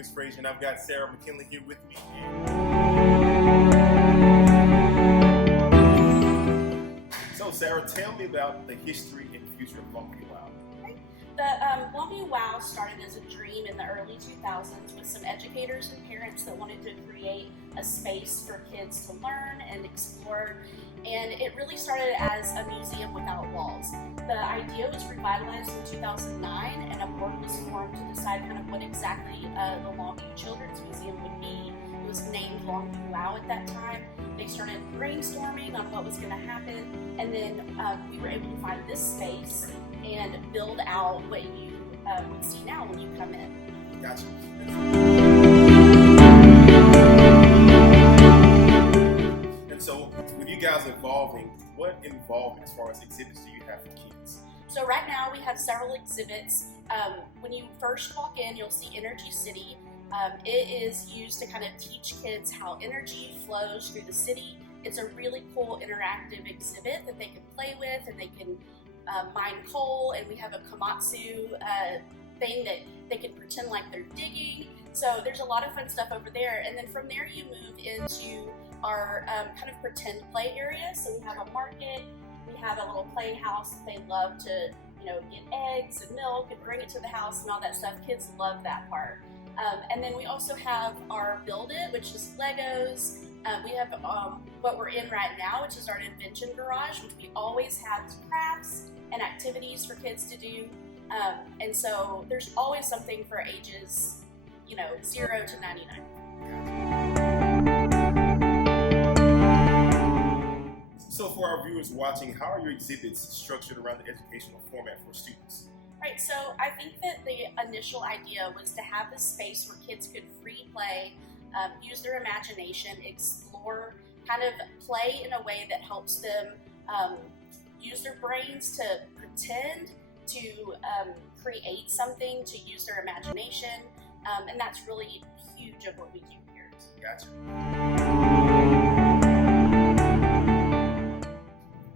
Chris Frazier, and I've got Sarah McKinley here with me. So, Sarah, tell me about the history and future of Longview WOW. The Longview WOW started as a dream in the early 2000s with some educators and parents that wanted to create a space for kids to learn and explore, and it really started as a museum without walls. The idea was revitalized in 2009, and a board was formed to decide kind of what exactly the Longview Children's Museum would be. It was named Longview WOW at that time. They started brainstorming on what was going to happen, and then we were able to find this space and build out what you would see now when you come in. Gotcha. And so, with you guys evolving, what involvement as far as exhibits do you have for kids? So right now we have several exhibits. When you first walk in, you'll see Energy City. It is used to kind of teach kids how energy flows through the city. It's a really cool interactive exhibit that they can play with, and they can mine coal, and we have a Komatsu thing that they can pretend like they're digging. So there's a lot of fun stuff over there, and then from there you move into our kind of pretend play area. So we have a market, we have a little playhouse that they love to, get eggs and milk and bring it to the house and all that stuff. Kids love that part. And then we also have our Build It, which is Legos. We have what we're in right now, which is our Invention Garage, which we always have crafts and activities for kids to do. And so there's always something for ages, 0 to 99. So for our viewers watching, how are your exhibits structured around the educational format for students? Right, so I think that the initial idea was to have this space where kids could free play, use their imagination, explore, kind of play in a way that helps them use their brains to pretend, to create something, to use their imagination, and that's really huge of what we do here. Gotcha.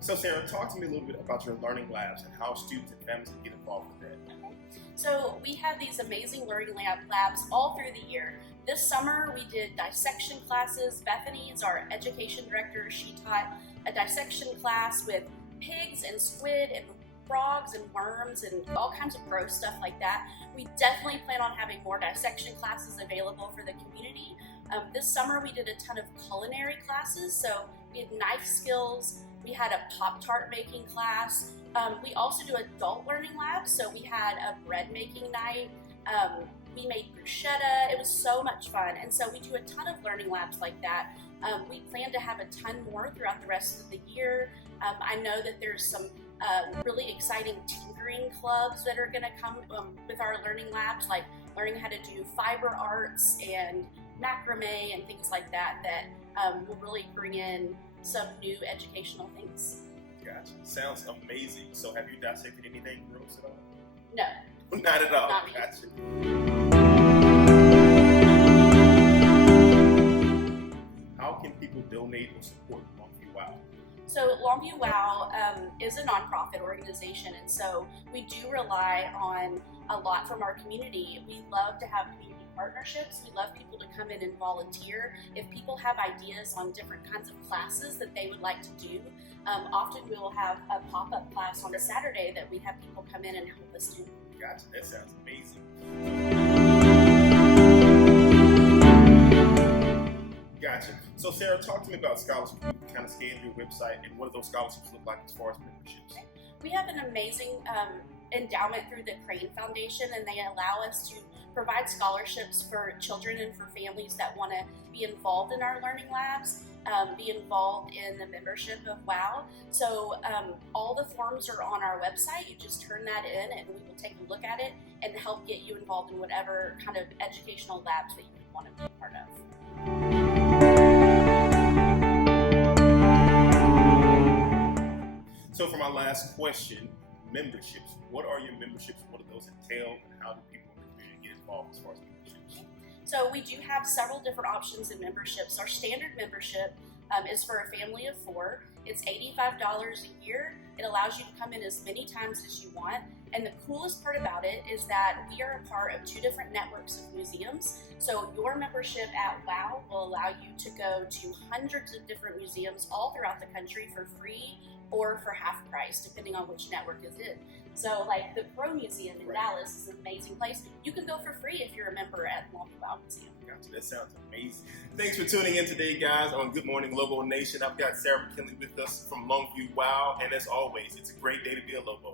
So Sarah, talk to me a little bit about your learning labs and how students and families can get involved with that. Okay. So we have these amazing learning labs all through the year. This summer we did dissection classes. Bethany is our education director. She taught a dissection class with pigs and squid and frogs and worms and all kinds of gross stuff like that. We definitely plan on having more dissection classes available for the community. This summer we did a ton of culinary classes. So we had knife skills. We had a Pop-Tart making class. We also do adult learning labs. So we had a bread making night. We made bruschetta. It was so much fun. And so we do a ton of learning labs like that. We plan to have a ton more throughout the rest of the year. I know that there's some really exciting tinkering clubs that are going to come with our learning labs, like learning how to do fiber arts and macrame and things like that, that will really bring in some new educational things. Gotcha. Sounds amazing. So have you dissected anything gross at all? No. Not at all. Not me. Gotcha. How can people donate or support Longview WOW? So Longview WOW is a nonprofit organization, and so we do rely on a lot from our community. We love to have community partnerships. We love people to come in and volunteer. If people have ideas on different kinds of classes that they would like to do, often we will have a pop-up class on a Saturday that we have people come in and help us do. Gotcha. That sounds amazing. Gotcha. So Sarah, talk to me about scholarships. You can kind of scan your website, and what do those scholarships look like as far as memberships? We have an amazing endowment through the Crane Foundation, and they allow us to provide scholarships for children and for families that want to be involved in our learning labs, be involved in the membership of WOW. So all the forms are on our website. You just turn that in and we will take a look at it and help get you involved in whatever kind of educational labs that you would want to be a part of. So for my last question, memberships. What are your memberships? What do those entail? And how do people in the community get involved as far as memberships? So we do have several different options in memberships. Our standard membership is for a family of 4. It's $85 a year. It allows you to come in as many times as you want. And the coolest part about it is that we are a part of 2 different networks of museums. So your membership at WOW will allow you to go to hundreds of different museums all throughout the country for free or for half price, depending on which network is in. So like the Crow Museum in Dallas is an amazing place. You can go for free if you're a member at Longview WOW Museum. Gotcha. That sounds amazing. Thanks for tuning in today, guys, on Good Morning Lobo Nation. I've got Sarah McKinley with us from Longview WOW, and as always, it's a great day to be a Lobo.